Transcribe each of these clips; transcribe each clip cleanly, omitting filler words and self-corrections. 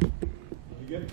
You good?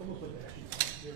Almost like that. Here.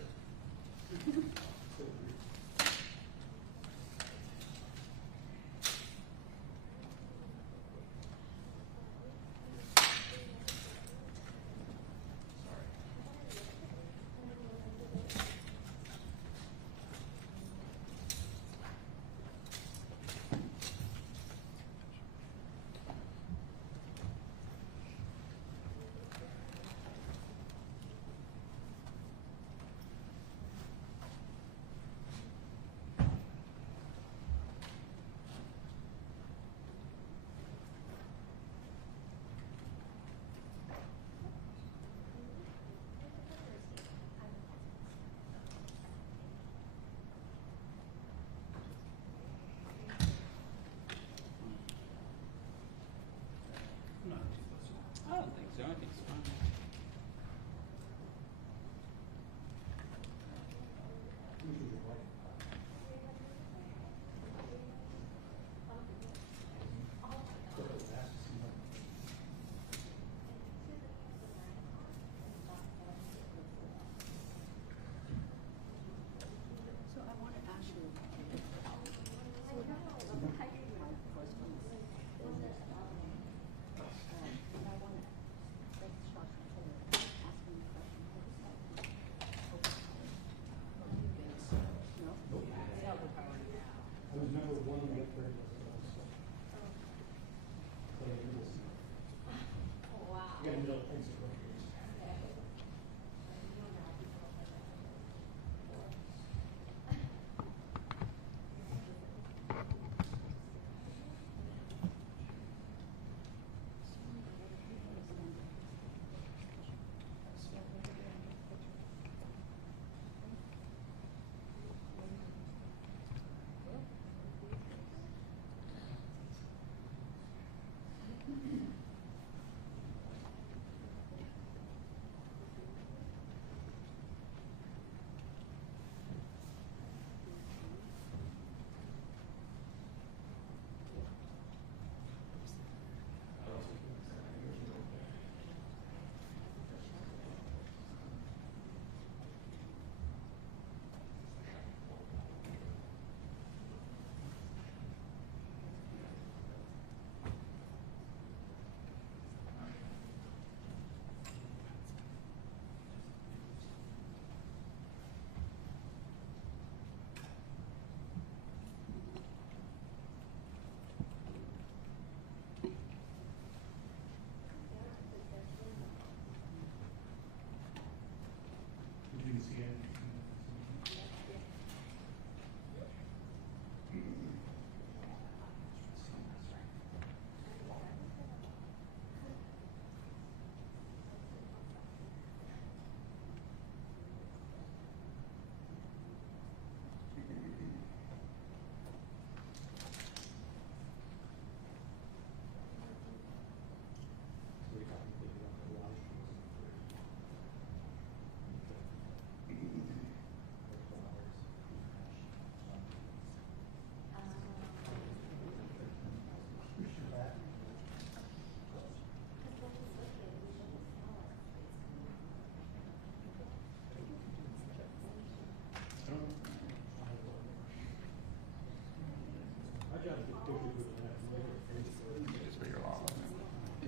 I don't think so. I think it's fine. So I want to ask you, I was number one in that third. Oh, wow. You got a middle exit.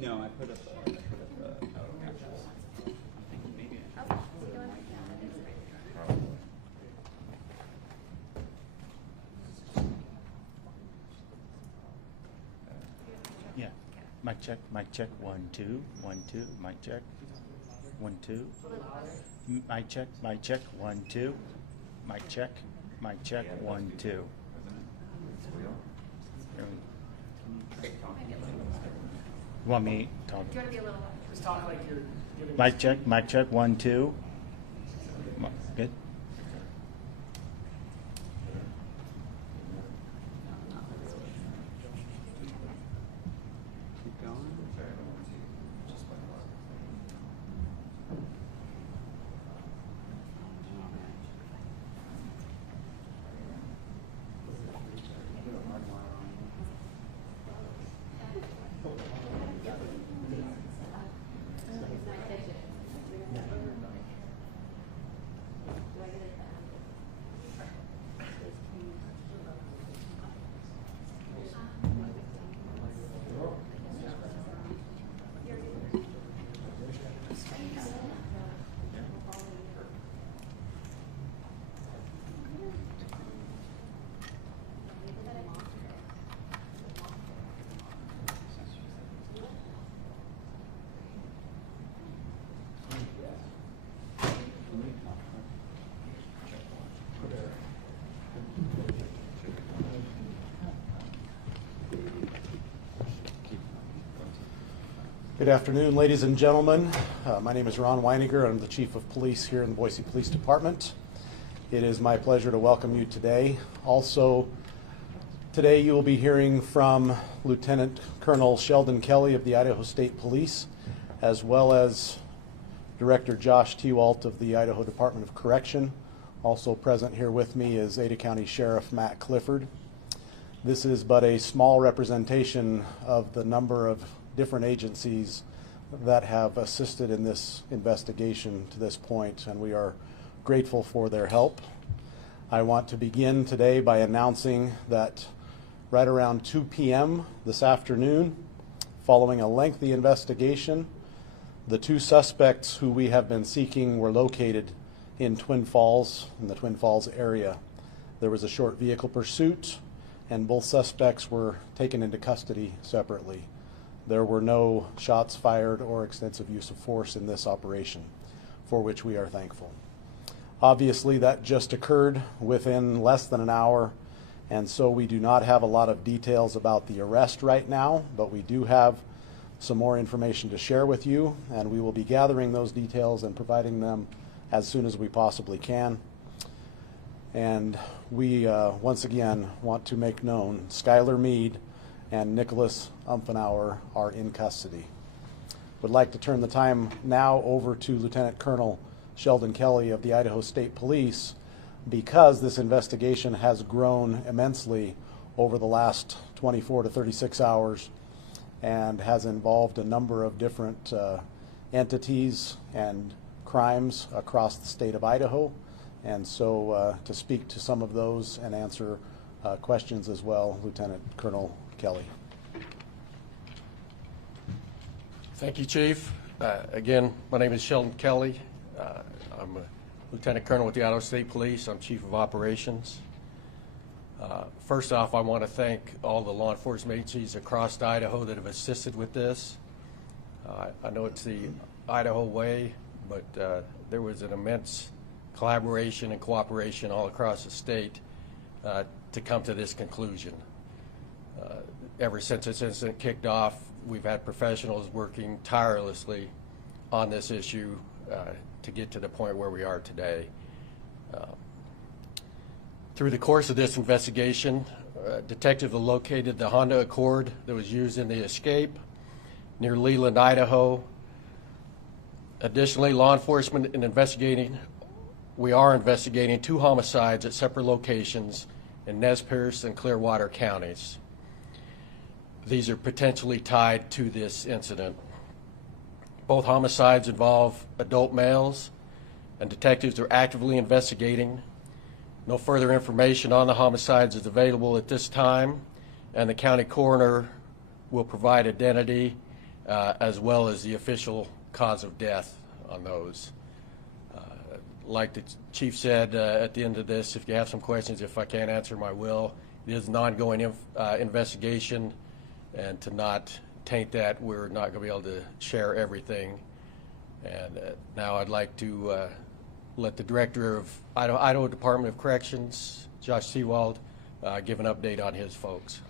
No, I put up captions. I'm thinking maybe I should. Yeah. Mic check, 1, 2, 1, 2, mic check, 1, 2. Mic check, 1, 2. Mic check, 1, 2. You want me to talk? Do you want to be a little? Just talk like you're giving. Mic check, 1, 2. Good. Keep going. Good afternoon, ladies and gentlemen. My name is Ron Weiniger. I'm the Chief of Police here in the Boise Police Department. It is my pleasure to welcome you today. Also, today you will be hearing from Lieutenant Colonel Sheldon Kelly of the Idaho State Police, as well as Director Josh Tewalt of the Idaho Department of Correction. Also present here with me is Ada County Sheriff Matt Clifford. This is but a small representation of the number of different agencies that have assisted in this investigation to this point, and we are grateful for their help. I want to begin today by announcing that right around 2 p.m. this afternoon, following a lengthy investigation, the 2 suspects who we have been seeking were located in Twin Falls, in the Twin Falls area. There was a short vehicle pursuit, and both suspects were taken into custody separately. There were no shots fired or extensive use of force in this operation, for which we are thankful. Obviously, that just occurred within less than an hour, and so we do not have a lot of details about the arrest right now, but we do have some more information to share with you, and we will be gathering those details and providing them as soon as we possibly can. And we once again want to make known Skylar Mead and Nicholas Umfenauer are in custody. Would like to turn the time now over to Lieutenant Colonel Sheldon Kelly of the Idaho State Police, because this investigation has grown immensely over the last 24 to 36 hours and has involved a number of different entities and crimes across the state of Idaho. And so to speak to some of those and answer questions as well, Lieutenant Colonel Kelly. Thank you, Chief. Again, my name is Sheldon Kelly. I'm a Lieutenant Colonel with the Idaho State Police. I'm Chief of Operations. First off, I want to thank all the law enforcement agencies across Idaho that have assisted with this. I know it's the Idaho way, but there was an immense collaboration and cooperation all across the state to come to this conclusion. Ever since this incident kicked off, we've had professionals working tirelessly on this issue to get to the point where we are today. Through the course of this investigation, detectives located the Honda Accord that was used in the escape near Leland, Idaho. Additionally, law enforcement we are investigating 2 homicides at separate locations in Nez Perce and Clearwater counties. These are potentially tied to this incident. Both homicides involve adult males, and detectives are actively investigating. No further information on the homicides is available at this time, and the county coroner will provide identity as well as the official cause of death on those. Like the chief said at the end of this, if you have some questions, if I can't answer them, I will. It is an ongoing investigation, and to not taint that, we're not going to be able to share everything. And now I'd like to let the director of Idaho Department of Corrections, Josh Seawald, give an update on his folks.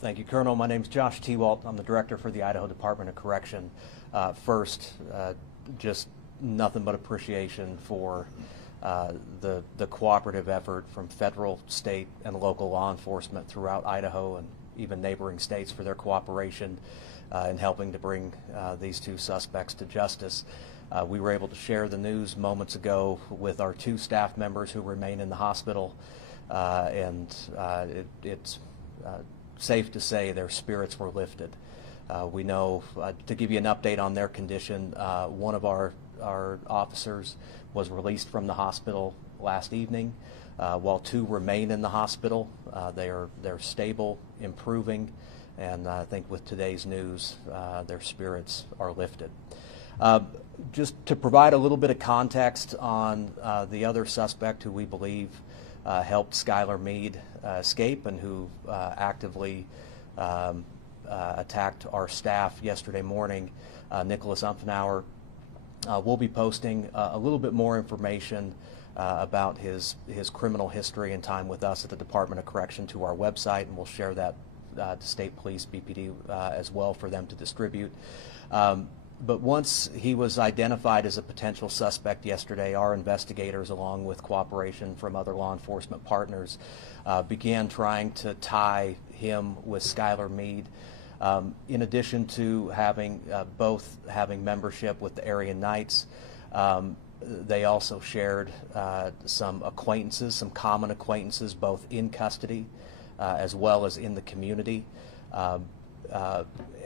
Thank you, Colonel. My name is Josh Seawald. I'm the director for the Idaho Department of Correction. First, just nothing but appreciation for the cooperative effort from federal, state, and local law enforcement throughout Idaho and even neighboring states for their cooperation in helping to bring these two suspects to justice. We were able to share the news moments ago with our 2 staff members who remain in the hospital, and it's safe to say their spirits were lifted. We know, to give you an update on their condition, one of our officers was released from the hospital last evening, while 2 remain in the hospital. They're stable, improving, and I think with today's news, their spirits are lifted. Just to provide a little bit of context on the other suspect who we believe helped Skylar Meade escape and who actively attacked our staff yesterday morning, Nicholas Umfenauer. We'll be posting a little bit more information about his criminal history and time with us at the Department of Correction to our website, and we'll share that to State Police, BPD as well for them to distribute. But once he was identified as a potential suspect yesterday, our investigators, along with cooperation from other law enforcement partners, began trying to tie him with Skylar Meade. In addition to having both having membership with the Aryan Knights, they also shared some acquaintances, some common acquaintances, both in custody as well as in the community.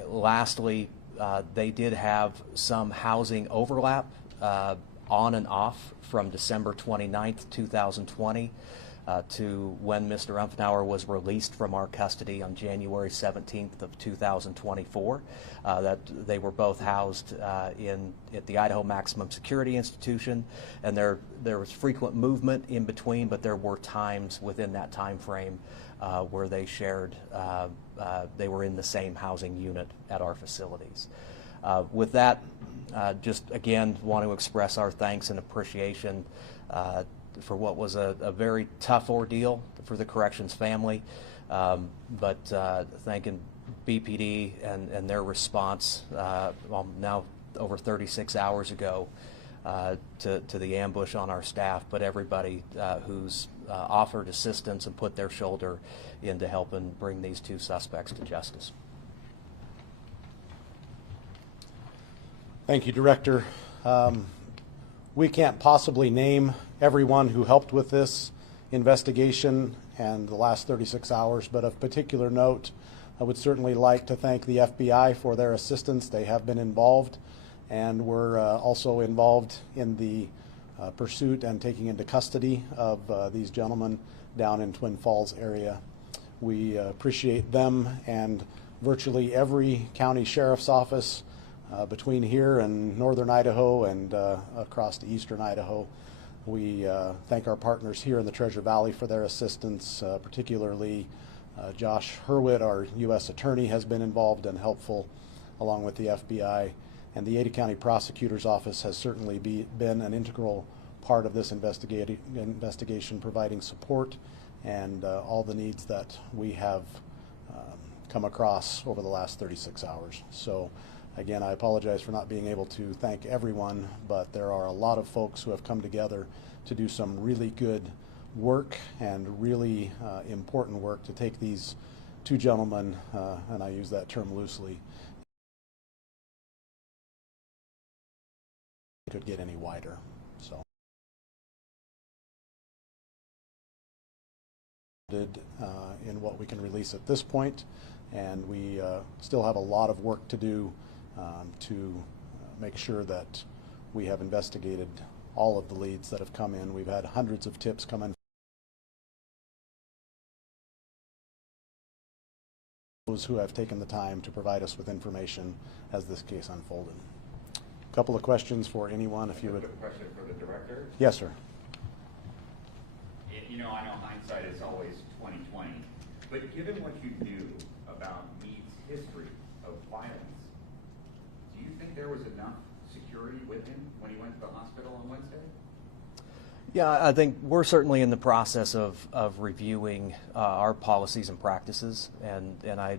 Lastly, they did have some housing overlap on and off from December 29th, 2020 to when Mr. Umfenauer was released from our custody on January 17th of 2024. That they were both housed at the Idaho Maximum Security Institution, and there was frequent movement in between, but there were times within that time frame where they shared, they were in the same housing unit at our facilities. With that, just again want to express our thanks and appreciation for what was a very tough ordeal for the corrections family, but thanking BPD and their response now over 36 hours ago to the ambush on our staff, but everybody who's offered assistance and put their shoulder into helping bring these 2 suspects to justice. Thank you, Director. We can't possibly name everyone who helped with this investigation and the last 36 hours, but of particular note, I would certainly like to thank the FBI for their assistance. They have been involved, and we're also involved in the pursuit and taking into custody of these gentlemen down in Twin Falls area. We appreciate them and virtually every county sheriff's office between here and northern Idaho and across to eastern Idaho. We thank our partners here in the Treasure Valley for their assistance, particularly Josh Hurwitz, our U.S. Attorney, has been involved and helpful, along with the FBI. And the Ada County Prosecutor's Office has certainly been an integral part of this investigation, providing support and all the needs that we have come across over the last 36 hours. So again, I apologize for not being able to thank everyone, but there are a lot of folks who have come together to do some really good work and really important work to take these 2 gentlemen, and I use that term loosely, could get any wider. So in what we can release at this point, and we still have a lot of work to do to make sure that we have investigated all of the leads that have come in. We've had hundreds of tips come in those who have taken the time to provide us with information as this case unfolded. A couple of questions for anyone, if you would. A question for the director. Yes, sir. You know, I know hindsight is always 20/20, but given what you knew about Meade's history of violence, do you think there was enough security with him when he went to the hospital on Wednesday? Yeah, I think we're certainly in the process of reviewing our policies and practices, and I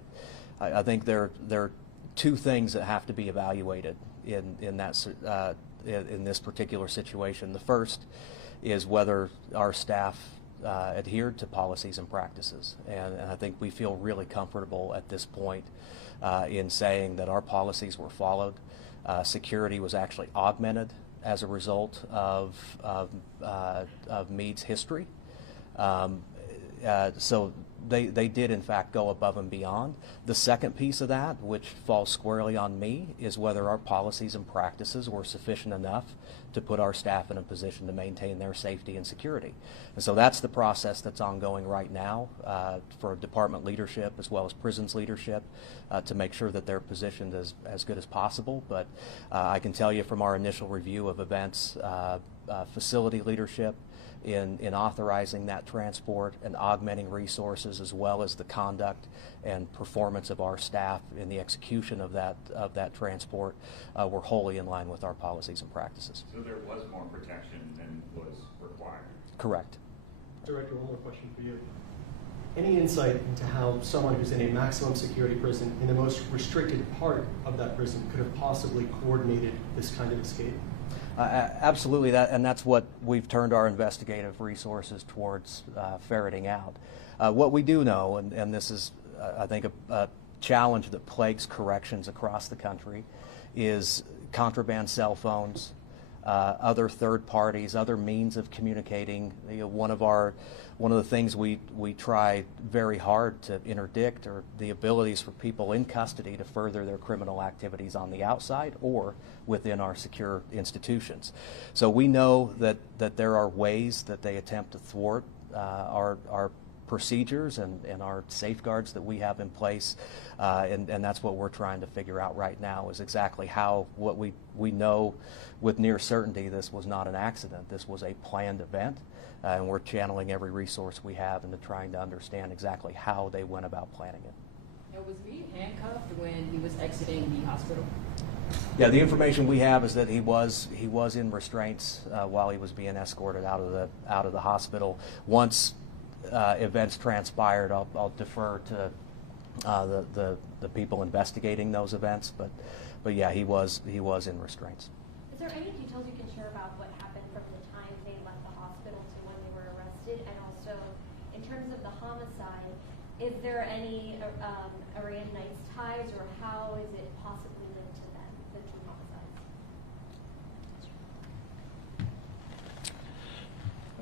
think there are two things that have to be evaluated in this particular situation. The first is whether our staff adhered to policies and practices, and I think we feel really comfortable at this point in saying that our policies were followed. Security was actually augmented as a result of Meade's history. So they did in fact go above and beyond. The second piece of that, which falls squarely on me, is whether our policies and practices were sufficient enough to put our staff in a position to maintain their safety and security. And so that's the process that's ongoing right now for department leadership as well as prisons leadership to make sure that they're positioned as good as possible. But I can tell you from our initial review of events, facility leadership, in authorizing that transport and augmenting resources, as well as the conduct and performance of our staff in the execution of that transport, were wholly in line with our policies and practices. So there was more protection than was required? Correct. Director, one more question for you. Any insight into how someone who's in a maximum security prison in the most restricted part of that prison could have possibly coordinated this kind of escape? Absolutely, and that's what we've turned our investigative resources towards ferreting out. What we do know, and this is, I think, a challenge that plagues corrections across the country, is contraband cell phones, other third parties, other means of communicating. One of the things we try very hard to interdict are the abilities for people in custody to further their criminal activities on the outside or within our secure institutions. So we know that there are ways that they attempt to thwart our procedures and our safeguards that we have in place, and that's what we're trying to figure out right now, is exactly how, what we know with near certainty, this was not an accident. This was a planned event, and we're channeling every resource we have into trying to understand exactly how they went about planning it. Now, was Meade handcuffed when he was exiting the hospital? Yeah, the information we have is that he was in restraints while he was being escorted out of the hospital. Once events transpired, I'll defer to the people investigating those events, but yeah, he was in restraints. Is there any details you can share about what happened from the time they left the hospital to when they were arrested? And also, in terms of the homicide, is there any Aryan Knights ties, or how is it possibly linked to them, the two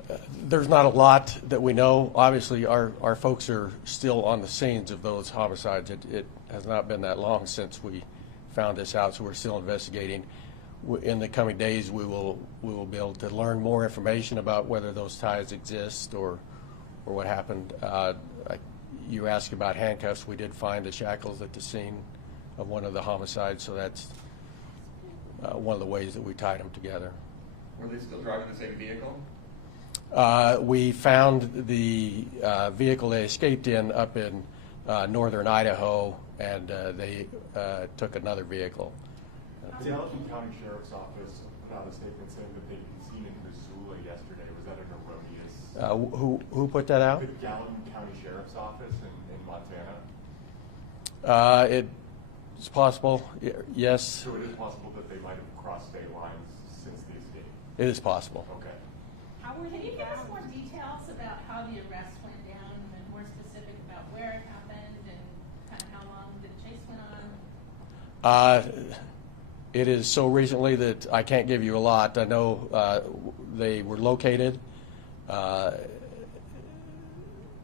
homicides? There's not a lot that we know. Obviously, our folks are still on the scenes of those homicides. It has not been that long since we found this out, so we're still investigating. In the coming days, we will be able to learn more information about whether those ties exist or what happened. You asked about handcuffs. We did find the shackles at the scene of one of the homicides, so that's one of the ways that we tied them together. Were they still driving the same vehicle? We found the vehicle they escaped in up in northern Idaho, and they took another vehicle. The Gallatin County Sheriff's Office put out a statement saying that they'd been seen in Missoula yesterday. Was that an erroneous? Who put that out? The Gallatin County Sheriff's Office in Montana. It's possible, yes. So it is possible that they might have crossed state lines since the escape? It is possible. Okay. Can you give us more details about how the arrest went down, and more specific about where it happened and kind of how long the chase went on? It is so recently that I can't give you a lot. I know they were located.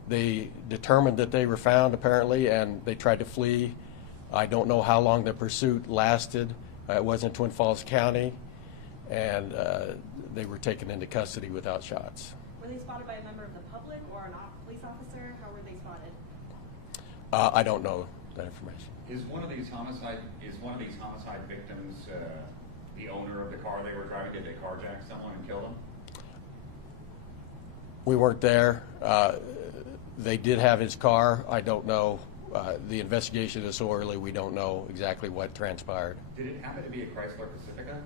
They determined that they were found, apparently, and they tried to flee. I don't know how long the pursuit lasted. It was in Twin Falls County, and they were taken into custody without shots. Were they spotted by a member of the public or a police officer? How were they spotted? I don't know that information. Is one of these homicide victims the owner of the car they were driving? Did they carjack someone and kill them? We weren't there. They did have his car. I don't know. The investigation is so early, we don't know exactly what transpired. Did it happen to be a Chrysler Pacifica?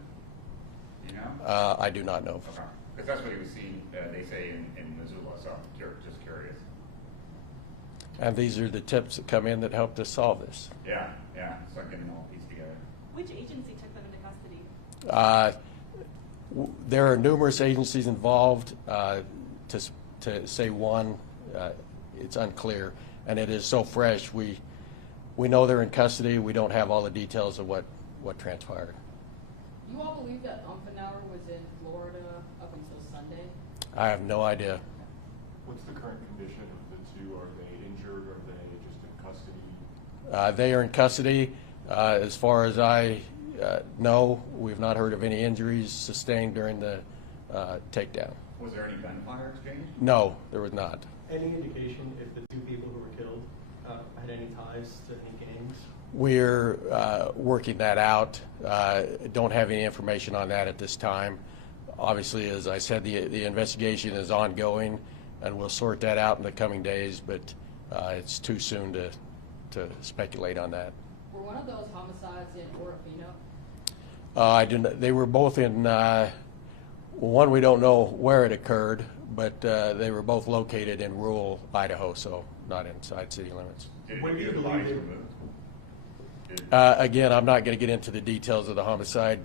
Do you know? I do not know. Okay. Because that's what he was seeing, they say, in Missoula, so I'm just curious. And these are the tips that come in that helped us solve this. Yeah, so I'm getting all pieced together. Which agency took them into custody? There are numerous agencies involved. To say one, it's unclear, and it is so fresh. We know they're in custody. We don't have all the details of what transpired. You all believe that Umfenauer was in Florida up until Sunday? I have no idea. What's the current condition of the two? Are they injured? Are they just in custody? They are in custody. As far as I know, we've not heard of any injuries sustained during the takedown. Was there any gunfire exchange? No, there was not. Any indication if the two people who were killed had any ties to any gangs? We're working that out. Don't have any information on that at this time. Obviously, as I said, the investigation is ongoing, and we'll sort that out in the coming days, but it's too soon to speculate on that. Were one of those homicides in Orofino? I do not, they were both in, one we don't know where it occurred, but they were both located in rural Idaho, so not inside city limits. When do you believe it? Again, I'm not going to get into the details of the homicide.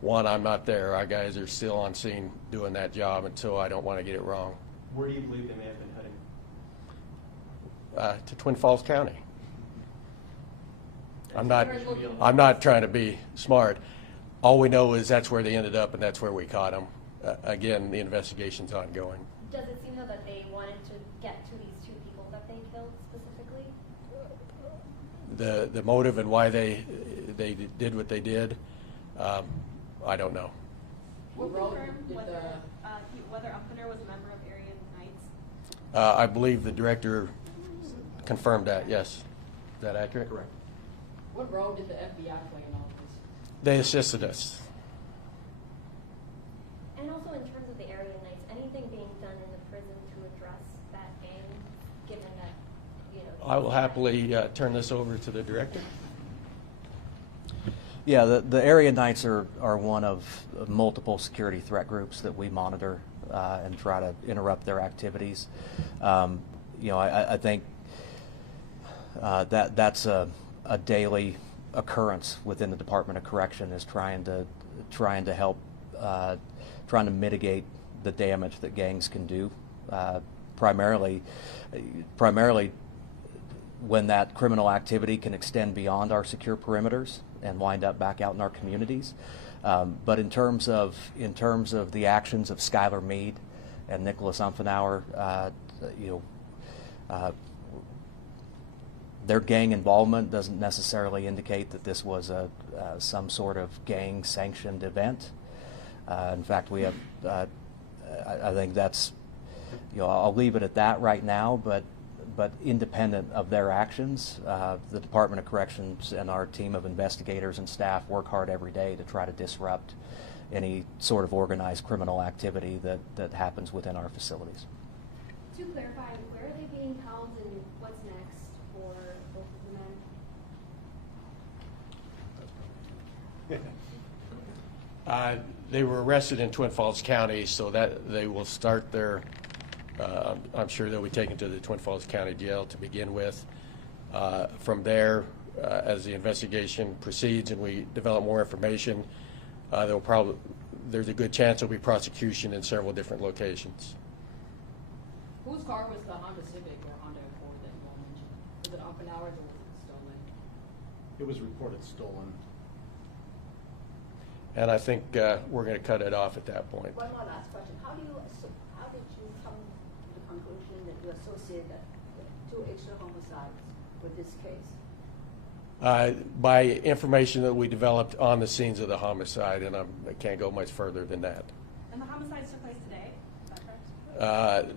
One, I'm not there. Our guys are still on scene doing that job, and so I don't want to get it wrong. Where do you believe they may have been heading? To Twin Falls County. I'm not trying to be smart. All we know is that's where they ended up, and that's where we caught them. Again, the investigation's ongoing. Does it seem though that they wanted to get to these two people that they killed specifically? The motive and why they did what they did, I don't know. We'll confirm whether Umfenauer was a member of Aryan Knights. I believe the director confirmed that, yes. Is that accurate? Correct. What role did the FBI play in all this? They assisted us. And also in terms of the Aryan Knights, anything being done in the prison to address that gang, given that, you know... I will happily turn this over to the director. Yeah, the Area Knights are one of multiple security threat groups that we monitor and try to interrupt their activities. I think that's a daily occurrence within the Department of Correction, is trying to help, trying to mitigate the damage that gangs can do. Primarily when that criminal activity can extend beyond our secure perimeters and wind up back out in our communities. But in terms of the actions of Skylar Meade and Nicholas Umfenauer, their gang involvement doesn't necessarily indicate that this was some sort of gang-sanctioned event. In fact, we have. I think that's. I'll leave it at that right now. But independent of their actions, the Department of Corrections and our team of investigators and staff work hard every day to try to disrupt any sort of organized criminal activity that happens within our facilities. To clarify, where are they being held and what's next for both of the men? They were arrested in Twin Falls County, so that they will start their. I'm sure they'll be taken to the Twin Falls County Jail to begin with. From there, as the investigation proceeds and we develop more information, there's a good chance there'll be prosecution in several different locations. Whose car was the Honda Civic or Honda Accord that you all mentioned? Was it Umfenauer's or was it stolen? It was reported stolen. And I think we're going to cut it off at that point. One more last question. How did you come to the conclusion that you associate two extra homicides with this case? By information that we developed on the scenes of the homicide, and I can't go much further than that. And the homicides took place today, is that correct?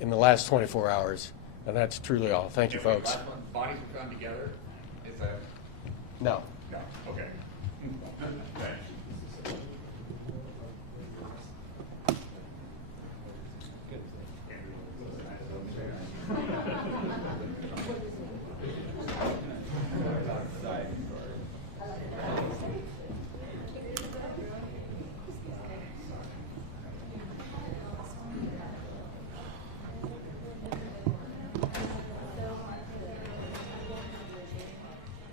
In the last 24 hours. And that's truly all. Thank you, And wait, folks. last one, bodies were found together? Is that? No. No, okay. Thanks.